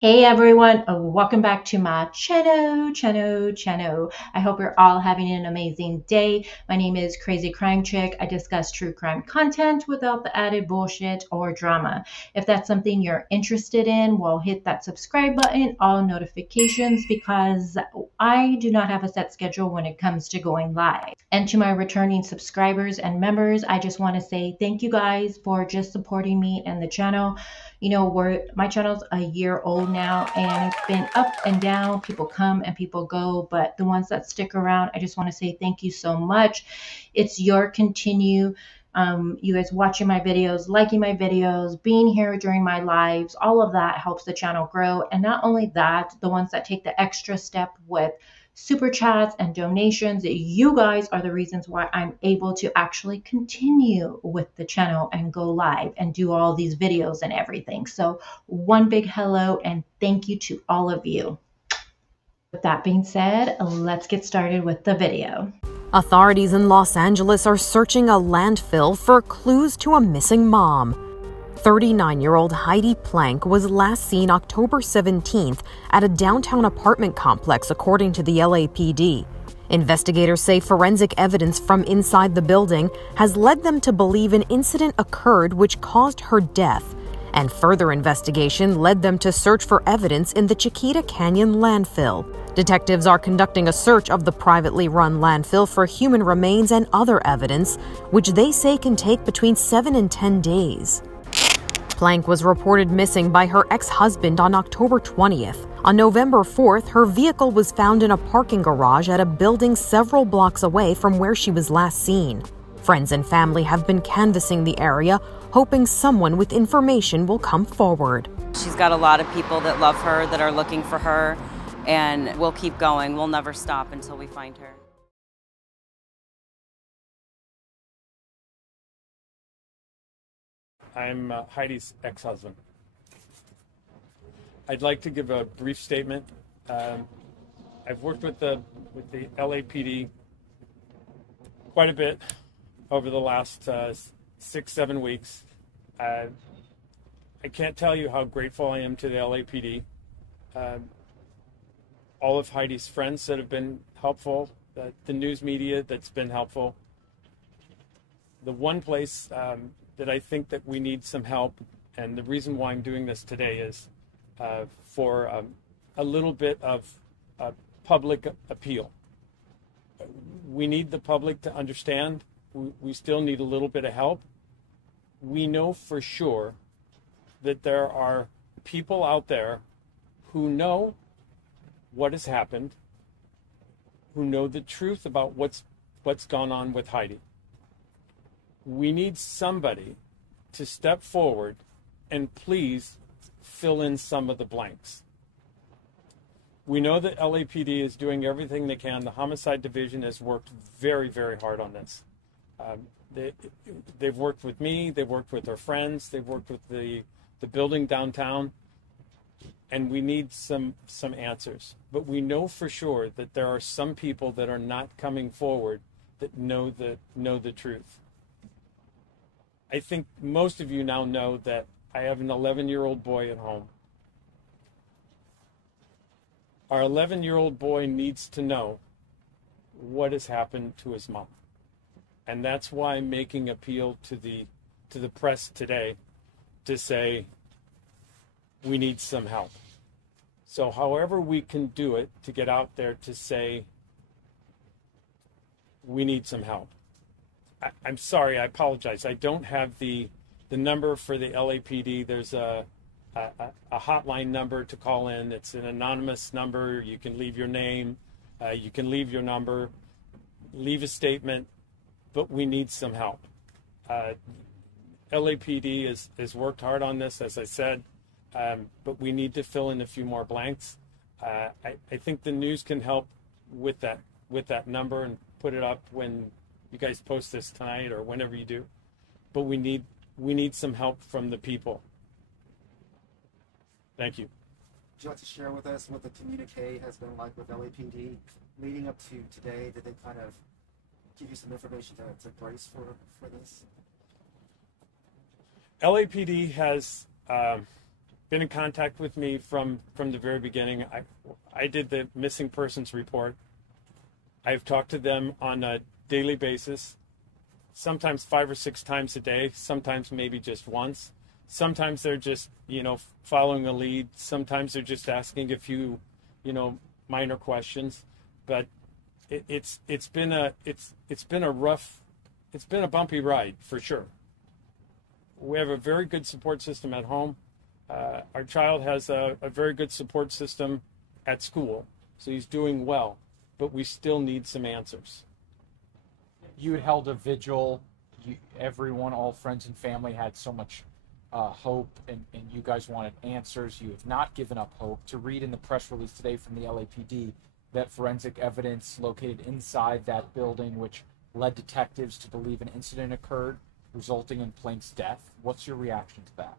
Hey everyone, welcome back to my channel. I hope you're all having an amazing day. My name is Crazy Crime Chick. I discuss true crime content without the added bullshit or drama. If that's something you're interested in, well, hit that subscribe button, all notifications, because I do not have a set schedule when it comes to going live. And to my returning subscribers and members, I just want to say thank you guys for just supporting me and the channel. My channel's a year old now, and it's been up and down. People come and people go, but the ones that stick around, I just want to say thank you so much. It's your you guys watching my videos, liking my videos, being here during my lives, all of that helps the channel grow. And not only that, the ones that take the extra step with super chats and donations, you guys are the reasons why I'm able to actually continue with the channel and go live and do all these videos and everything. So one big hello and thank you to all of you. With that being said, let's get started with the video. Authorities in Los Angeles are searching a landfill for clues to a missing mom. 39-year-old Heidi Planck was last seen October 17th at a downtown apartment complex, according to the LAPD. Investigators say forensic evidence from inside the building has led them to believe an incident occurred which caused her death, and further investigation led them to search for evidence in the Chiquita Canyon landfill. Detectives are conducting a search of the privately run landfill for human remains and other evidence, which they say can take between 7 and 10 days. Planck was reported missing by her ex-husband on October 20th. On November 4th, her vehicle was found in a parking garage at a building several blocks away from where she was last seen. Friends and family have been canvassing the area, hoping someone with information will come forward. She's got a lot of people that love her, that are looking for her, and we'll keep going. We'll never stop until we find her. I'm Heidi's ex-husband. I'd like to give a brief statement. I've worked with the LAPD quite a bit over the last 6-7 weeks. I can't tell you how grateful I am to the LAPD. All of Heidi's friends that have been helpful, the news media that's been helpful. The one place that I think that we need some help, and the reason why I'm doing this today is for a little bit of public appeal. We need the public to understand. We still need a little bit of help. We know for sure that there are people out there who know what has happened, who know the truth about what's gone on with Heidi. We need somebody to step forward and please fill in some of the blanks. We know that LAPD is doing everything they can. The homicide division has worked very, very hard on this. They've worked with me, they've worked with our friends, they've worked with the building downtown, and we need some answers. But we know for sure that there are some people that are not coming forward that know the truth. I think most of you now know that I have an 11-year-old boy at home. Our 11-year-old boy needs to know what has happened to his mom. And that's why I'm making appeal to the press today to say we need some help. So however we can do it to get out there to say we need some help. I'm sorry, I apologize. I don't have the number for the LAPD. There's a hotline number to call in. It's an anonymous number. You can leave your name. You can leave your number. Leave a statement. But we need some help. LAPD has worked hard on this, as I said, but we need to fill in a few more blanks. I think the news can help with that number and put it up when you guys post this tonight or whenever you do. But we need some help from the people. Thank you. Would you like to share with us what the communique has been like with LAPD leading up to today? Did they kind of give you some information to brace for this? LAPD has been in contact with me from the very beginning. I did the missing persons report. I've talked to them on a daily basis, sometimes 5 or 6 times a day, sometimes maybe just once. Sometimes they're just, following a lead. Sometimes they're just asking a few, minor questions. But it's been a bumpy ride for sure. We have a very good support system at home. Our child has a very good support system at school, so he's doing well, but we still need some answers. You had held a vigil. Everyone, all friends and family, had so much hope, and you guys wanted answers. You have not given up hope. To read in the press release today from the LAPD that forensic evidence located inside that building, which led detectives to believe an incident occurred, resulting in Planck's death. What's your reaction to that?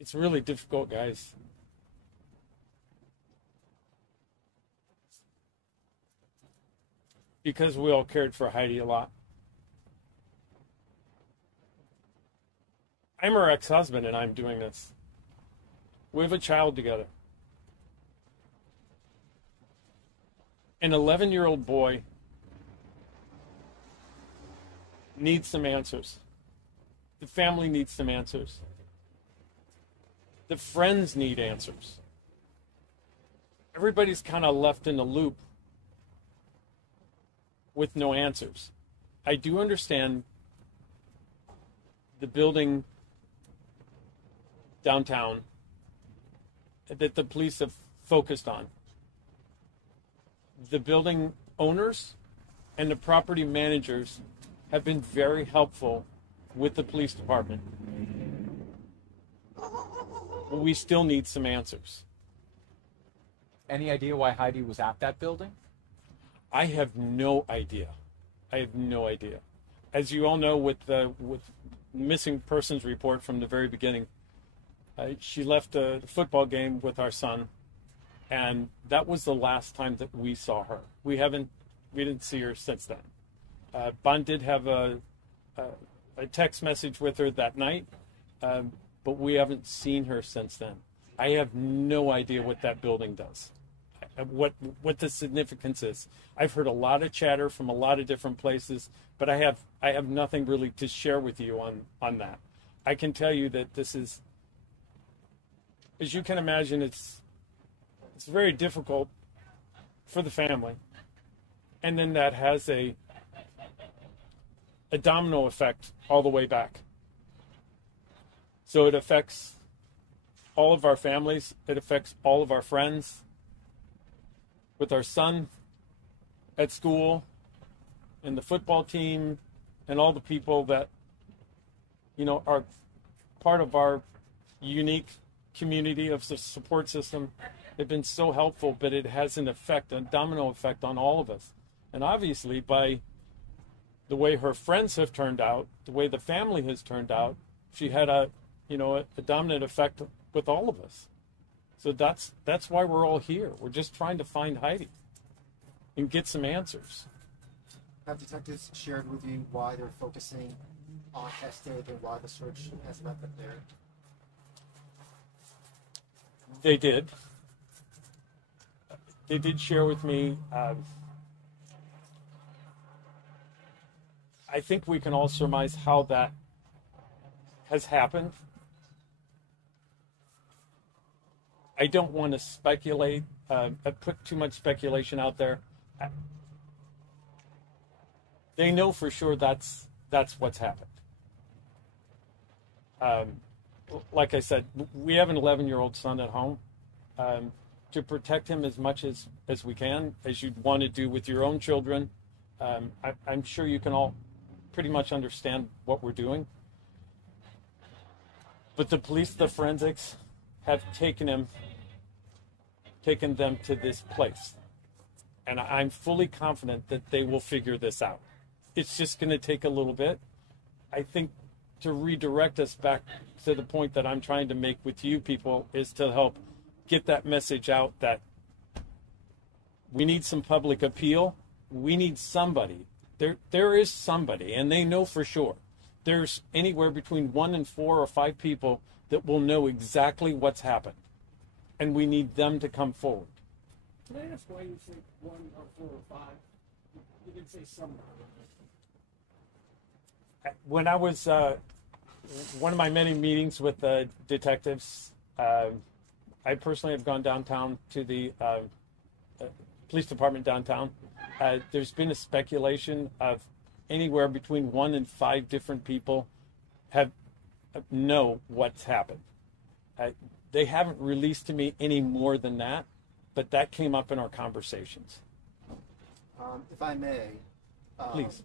It's really difficult, guys. Because we all cared for Heidi a lot. I'm her ex-husband and I'm doing this. We have a child together. An 11-year-old boy needs some answers. The family needs some answers. The friends need answers. Everybody's kind of left in the loop with no answers. I do understand the building downtown that the police have focused on. The building owners and the property managers have been very helpful with the police department. But we still need some answers. Any idea why Heidi was at that building? I have no idea. I have no idea. As you all know, with missing persons report from the very beginning, she left a football game with our son, and that was the last time that we saw her. We didn't see her since then. Bond did have a text message with her that night, but we haven't seen her since then. I have no idea what that building does, what the significance is. I've heard a lot of chatter from a lot of different places, but I have nothing really to share with you on that. I can tell you that this is, as you can imagine, it's very difficult for the family, and then that has a domino effect all the way back. So it affects all of our families. It affects all of our friends. With our son at school, and the football team, and all the people that, are part of our unique community of the support system. They've been so helpful, but it has an effect, a domino effect on all of us. And obviously, by the way her friends have turned out, the way the family has turned out, she had a dominant effect with all of us. So that's why we're all here. We're just trying to find Heidi and get some answers. Have detectives shared with you why they're focusing on Estate and why the search has not been there? They did. They did share with me. I think we can all surmise how that has happened. I don't want to speculate, put too much speculation out there. They know for sure that's what's happened. Like I said, we have an 11-year-old son at home. To protect him as much as we can, as you'd want to do with your own children, I'm sure you can all pretty much understand what we're doing. But the police, the forensics, have taken them to this place. And I'm fully confident that they will figure this out. It's just going to take a little bit. I think to redirect us back to the point that I'm trying to make with you people is to help get that message out that We need some public appeal. We need somebody. There is somebody, and they know for sure. There's anywhere between 1 and 4 or 5 people that will know exactly what's happened. And we need them to come forward. Can I ask why you say 1 or 4 or 5? You didn't say someone. When I was one of my many meetings with detectives, I personally have gone downtown to the police department downtown. There's been a speculation of anywhere between 1 and 5 different people know what's happened. They haven't released to me any more than that, but that came up in our conversations. If I may, Please.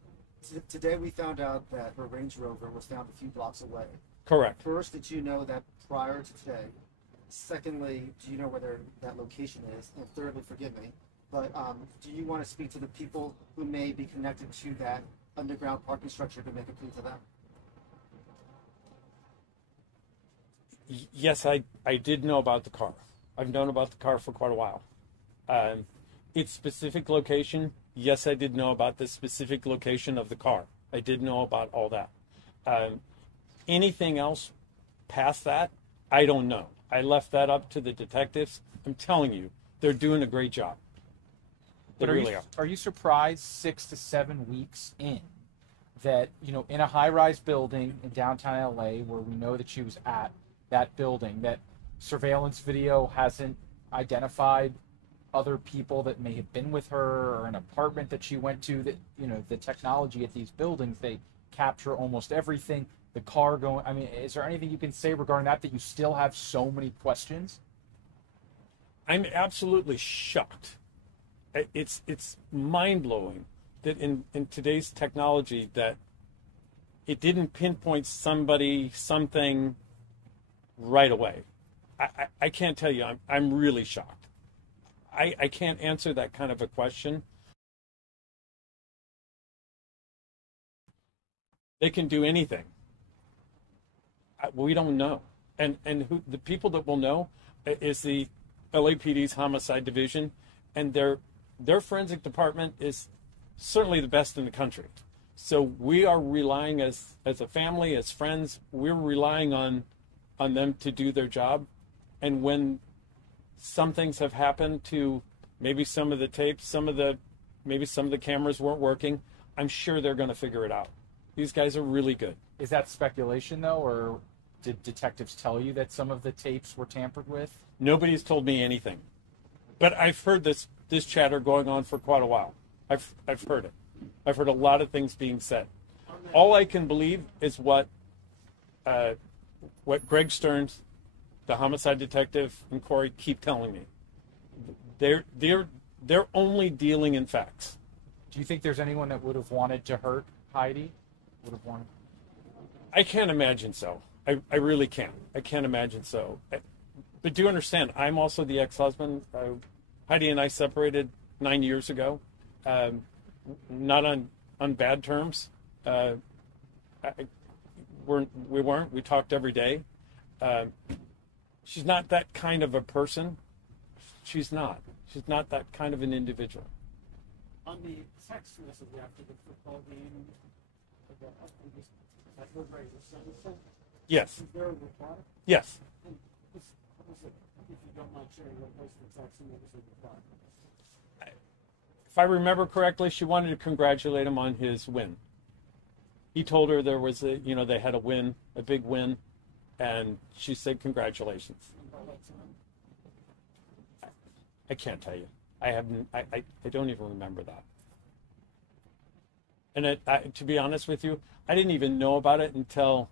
Today we found out that her Range Rover was found a few blocks away. Correct. First, did you know that prior to today? Secondly, do you know where that location is? And thirdly, forgive me, but do you want to speak to the people who may be connected to that underground parking structure to make a plea to them? Yes, I did know about the car. I've known about the car for quite a while. Its specific location, yes, I did know about the specific location of the car. I did know about all that. Anything else past that, I don't know. I left that up to the detectives. I'm telling you, they're doing a great job. They really are. Are you surprised 6 to 7 weeks in that, in a high-rise building in downtown LA where we know that she was at that building, that surveillance video hasn't identified other people that may have been with her or an apartment that she went to, that, the technology at these buildings, they capture almost everything. The car going, is there anything you can say regarding that you still have so many questions? I'm absolutely shocked. It's mind-blowing that in today's technology that it didn't pinpoint something right away. I can't tell you, I'm really shocked. I can't answer that kind of a question. They can do anything. We don't know. And who the people that will know is the LAPD's homicide division, and their forensic department is certainly the best in the country. So we are relying as a family, as friends, we're relying on them to do their job. And when some things have happened to maybe some of the tapes, maybe some of the cameras weren't working, I'm sure they're going to figure it out. These guys are really good. Is that speculation, though, or did detectives tell you that some of the tapes were tampered with? Nobody's told me anything. But I've heard this chatter going on for quite a while. I've heard it. I've heard a lot of things being said. All I can believe is what Greg Stearns, the homicide detective, and Corey keep telling me. They're only dealing in facts. Do you think there's anyone that would have wanted to hurt Heidi? Would have wanted? I can't imagine so. I really can't. I can't imagine so. But do understand, I'm also the ex-husband. Heidi and I separated 9 years ago. Not on bad terms. We weren't. We talked every day. She's not that kind of a person. She's not. She's not that kind of an individual. On the text message after the football game, I heard right, Yes. is there a reply? Yes. And what was it, if you don't mind sharing what was the text and what was the reply? If I remember correctly, she wanted to congratulate him on his win. He told her there was they had a win, a big win, and she said congratulations. I can't tell you. I don't even remember that. And to be honest with you, I didn't even know about it until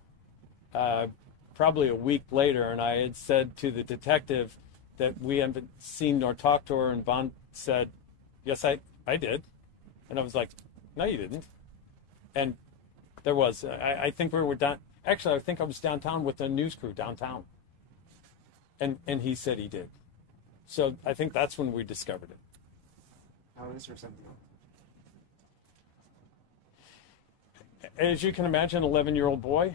probably a week later, and I had said to the detective that we haven't seen nor talked to her, and Vaughn said, yes, I did. And I was like, no, you didn't. And there was, I think we were down, actually, I think I was downtown with the news crew downtown. And he said he did. So I think that's when we discovered it. How is her son doing? As you can imagine, 11-year-old boy.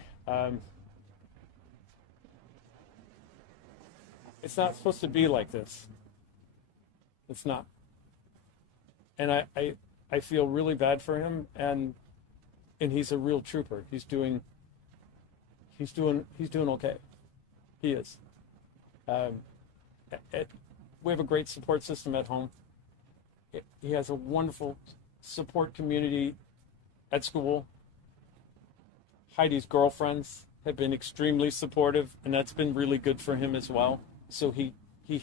It's not supposed to be like this. It's not. and I feel really bad for him, and he's a real trooper. He's doing okay. He is. Um, we have a great support system at home. He has a wonderful support community at school. Heidi's girlfriends have been extremely supportive, and that's been really good for him as well. So he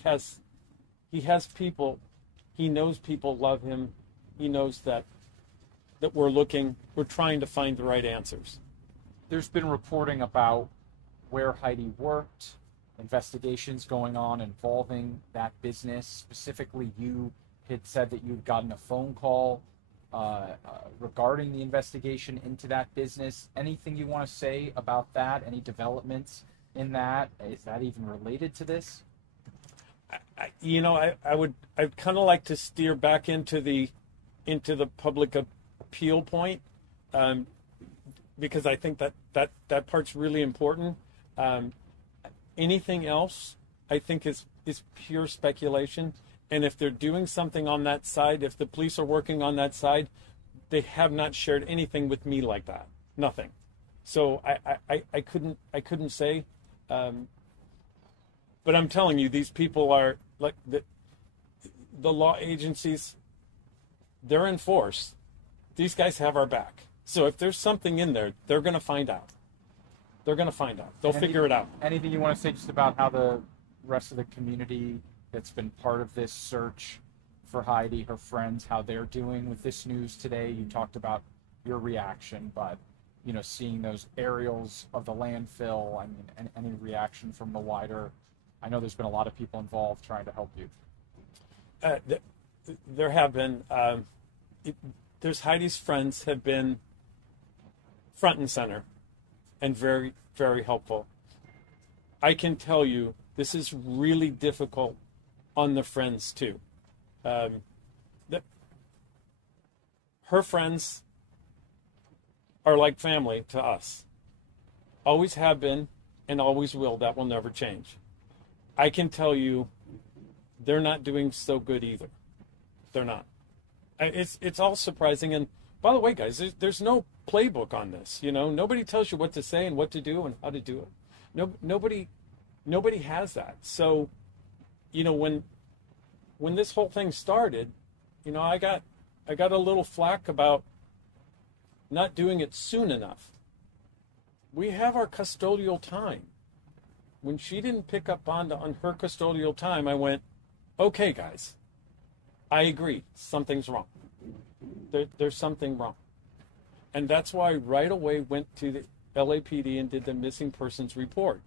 has people. He knows people love him. He knows that we're trying to find the right answers. There's been reporting about where Heidi worked, investigations going on involving that business. Specifically, you had said that you'd gotten a phone call regarding the investigation into that business. Anything you want to say about that? Any developments in that? Is that even related to this? I'd kind of like to steer back into the public appeal point, because I think that part's really important. Anything else, I think, is pure speculation. And if they're doing something on that side, if the police are working on that side, they have not shared anything with me like that. Nothing. So I couldn't say. But I'm telling you, these people are like the law agencies. They're in force. These guys have our back. So if there's something in there, they're going to find out. They're going to find out. They'll figure it out. Anything you want to say just about how the rest of the community that's been part of this search for Heidi, her friends, how they're doing with this news today? You talked about your reaction, but seeing those aerials of the landfill, I mean, any reaction from the wider? I know there's been a lot of people involved trying to help you. There have been. There's Heidi's friends have been front and center and very, very helpful. I can tell you this is really difficult on the friends too. Her friends are like family to us. Always have been and always will. That will never change. I can tell you they're not doing so good either. They're not. It's all surprising. And by the way, guys, there's no playbook on this. Nobody tells you what to say and what to do and how to do it. Nobody has that. So, when this whole thing started, I got a little flack about not doing it soon enough. We have our custodial time. When she didn't pick up on her custodial time, I went, okay, guys, I agree. Something's wrong. There's something wrong. And that's why I right away went to the LAPD and did the missing persons report.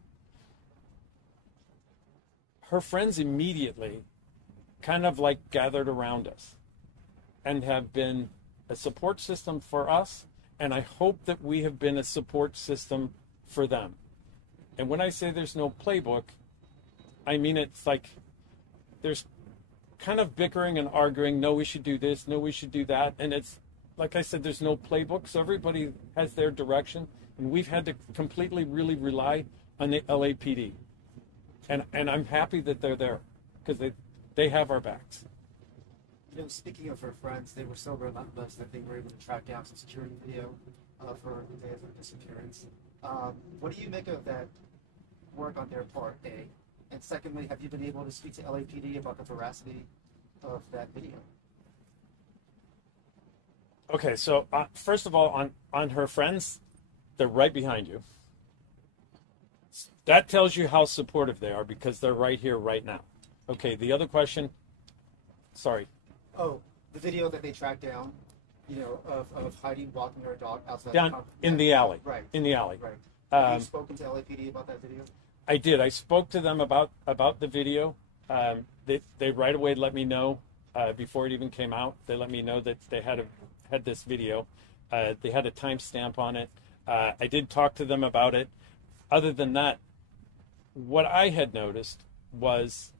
Her friends immediately kind of like gathered around us and have been a support system for us. And I hope that we have been a support system for them. And when I say there's no playbook, I mean it's like there's kind of bickering and arguing, no, we should do this, no, we should do that. And it's, like I said, there's no playbook, so everybody has their direction. And we've had to completely really rely on the LAPD. And I'm happy that they're there because they have our backs. Speaking of her friends, they were so relentless that they were able to track down some security video of her the day of her disappearance. What do you make of that work on their part, A? And secondly, have you been able to speak to LAPD about the veracity of that video? Okay, so first of all, on her friends, they're right behind you. That tells you how supportive they are because they're right here, right now. Okay, the other question, sorry. Oh, the video that they tracked down, of Heidi walking her dog outside down in the alley. Right. In the alley. Right. Have you spoken to LAPD about that video? I did. I spoke to them about the video. They right away let me know before it even came out. They let me know that they had this video. They had a timestamp on it. I did talk to them about it. Other than that, what I had noticed was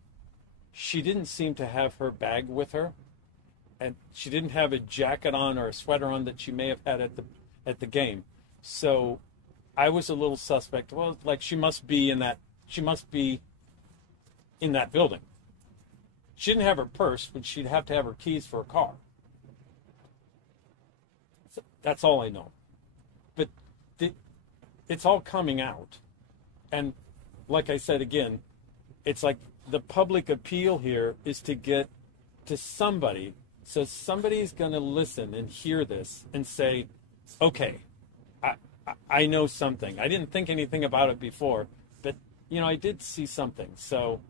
she didn't seem to have her bag with her, and she didn't have a jacket on or a sweater on that she may have had at the game. So I was a little suspect. Well, like she must be in that building. She didn't have her purse, but she'd have to have her keys for a car. That's all I know. But it's all coming out. And like I said again, it's like the public appeal here is to get to somebody. So somebody's going to listen and hear this and say, okay, I know something. I didn't think anything about it before, but, I did see something. So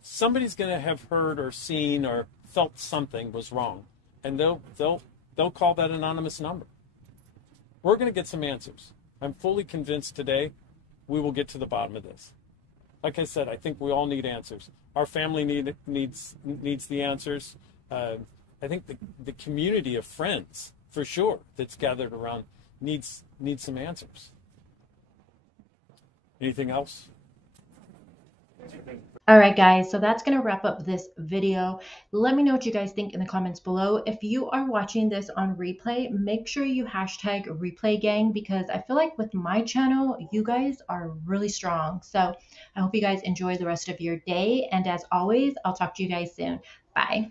somebody's going to have heard or seen or felt something was wrong, and they'll call that anonymous number. We're going to get some answers. I'm fully convinced today we will get to the bottom of this. Like I said, I think we all need answers. Our family needs the answers. I think the community of friends, for sure, that's gathered around needs some answers. Anything else? All right, guys, so that's going to wrap up this video. Let me know what you guys think in the comments below. If you are watching this on replay, make sure you hashtag replay gang, because I feel like with my channel, you guys are really strong. So I hope you guys enjoy the rest of your day. And as always, I'll talk to you guys soon. Bye.